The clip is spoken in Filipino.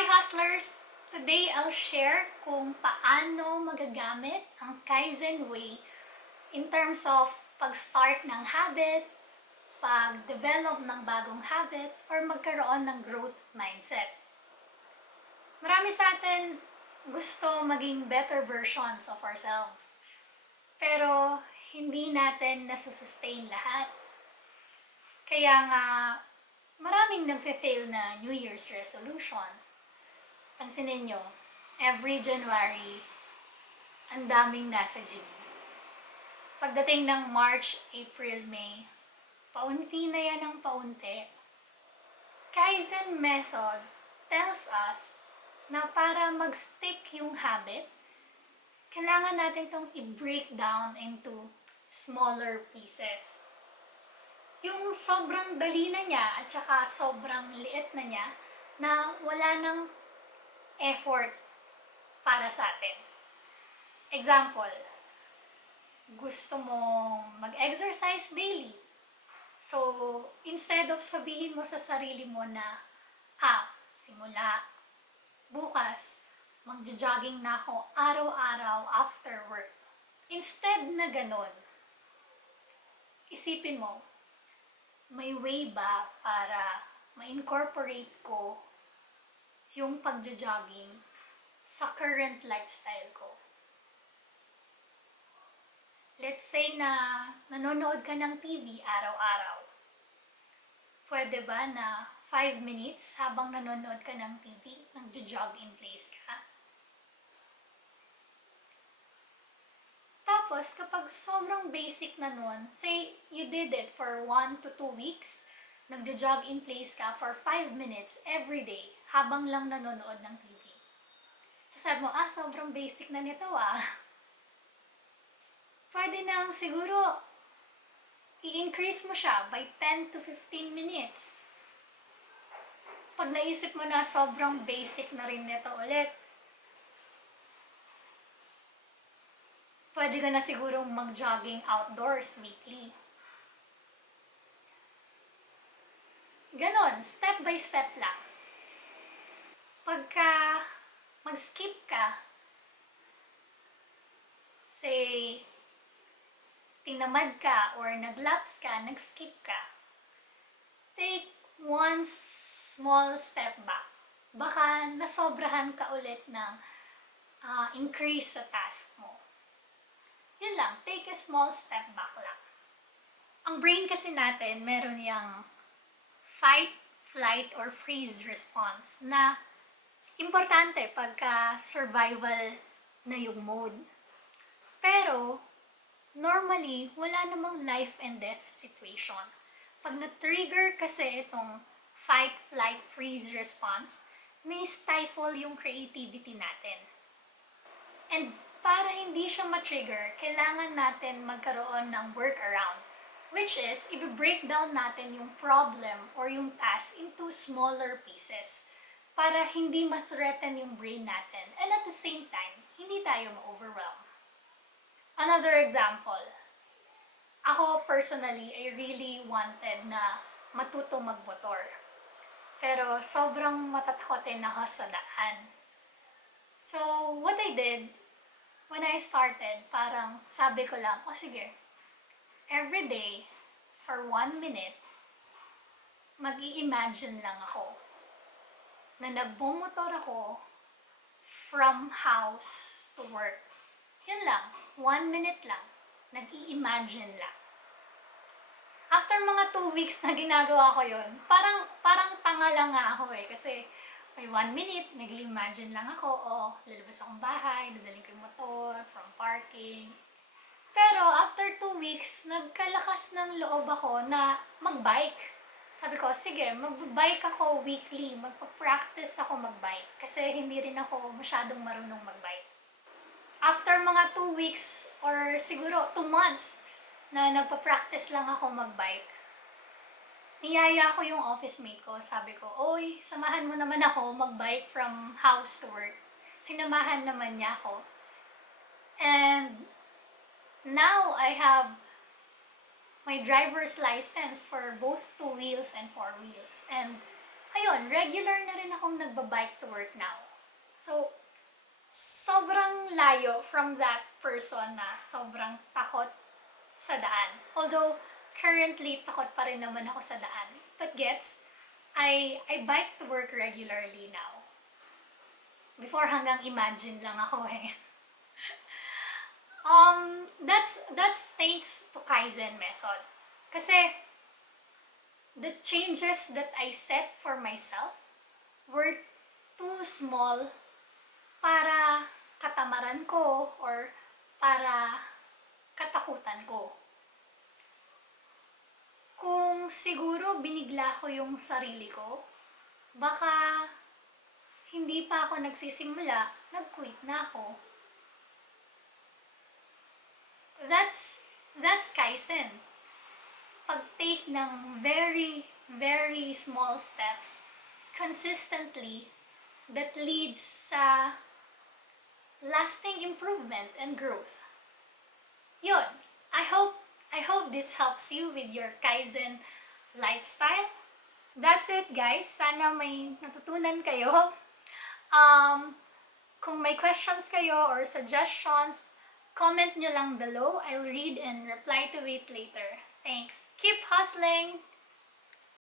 Hi hustlers! Today I'll share kung paano magagamit ang Kaizen Way in terms of pag-start ng habit, pag-develop ng bagong habit, or magkaroon ng growth mindset. Marami sa atin gusto maging better versions of ourselves. Pero hindi natin nasusustain lahat. Kaya nga maraming nagfe-fail na New Year's resolution. Pansinin nyo, every January, ang daming nasa gym. Pagdating ng March, April, May, paunti na yan ng paunti. Kaizen method tells us na para mag-stick yung habit, kailangan natin itong i-break down into smaller pieces. Yung sobrang dali na niya at saka sobrang liit na niya na wala nang effort para sa atin. Example, gusto mong mag-exercise daily. So, instead of sabihin mo sa sarili mo na, simula bukas, magja-jogging na ako araw-araw after work. Instead na ganon, isipin mo, may way ba para ma-incorporate ko yung pagja-jogging sa current lifestyle ko? Let's say na nanonood ka ng TV araw-araw. Pwede ba na 5 minutes habang nanonood ka ng TV, nagja-jog in place ka? Tapos, kapag sobrang basic na nun, say you did it for 1 to 2 weeks, nagja-jog in place ka for 5 minutes every day habang lang nanonood ng TV. Sasabi mo, sobrang basic na nito Pwede nang siguro i-increase mo siya by 10 to 15 minutes. Pag naisip mo na sobrang basic na rin nito ulit, pwede ka na siguro mag-jogging outdoors weekly. Ganon, step by step lang. Pagka mag-skip ka, say, tinamad ka or nag-lapse ka, nag-skip ka, take one small step back. Baka nasobrahan ka ulit ng increase sa task mo. Yun lang, take a small step back lang. Ang brain kasi natin, meron yung fight, flight, or freeze response na importante pagka survival na yung mode. Pero, normally, wala namang life and death situation. Pag na-trigger kasi itong fight, flight, freeze response, na-stifle yung creativity natin. And para hindi siya ma-trigger, kailangan natin magkaroon ng workaround, which is, i-break down natin yung problem or yung task into smaller pieces para hindi ma-threaten yung brain natin and at the same time, hindi tayo ma-overwhelm. Another example, ako personally, I really wanted na matuto magmotor. Pero sobrang matatakotin ako sa daan. So, what I did, when I started, parang sabi ko lang, sige, every day, for 1 minute, mag-i-imagine lang ako na nagbumotor ako from house to work. Yun lang, 1 minute lang, nag-i-imagine lang. After mga 2 weeks na ginagawa ko yun, parang tanga lang nga ako kasi may 1 minute, nag-i-imagine lang ako, lalabas akong bahay, dadaling ko yung motor, from parking. Pero after 2 weeks, nagkalakas ng loob ako na mag-bike. Sabi ko, sige, mag-bike ako weekly, magpa-practice ako mag-bike kasi hindi rin ako masyadong marunong mag-bike. After mga 2 weeks or siguro 2 months na nagpa-practice lang ako mag-bike, niyaya ko yung office mate ko. Sabi ko, oy, samahan mo naman ako mag-bike from house to work. Sinamahan naman niya ako. And now I have my driver's license for both 2 wheels and 4 wheels. And ayun, regular na rin akong nagbabike to work now. So, sobrang layo from that person na sobrang takot sa daan. Although, currently, takot pa rin naman ako sa daan. But gets, I bike to work regularly now. Before, hanggang imagine lang ako eh. That's thanks to Kaizen method. Kasi, the changes that I set for myself were too small para katamaran ko or para katakutan ko. Kung siguro binigla ko yung sarili ko, baka hindi pa ako nagsisimula, nag-quit na ako. That's Kaizen. Pag-take ng very, very small steps consistently that leads sa lasting improvement and growth. Yun. I hope this helps you with your Kaizen lifestyle. That's it, guys. Sana may natutunan kayo. Kung may questions kayo or suggestions, comment nyo lang below. I'll read and reply to it later. Thanks. Keep hustling!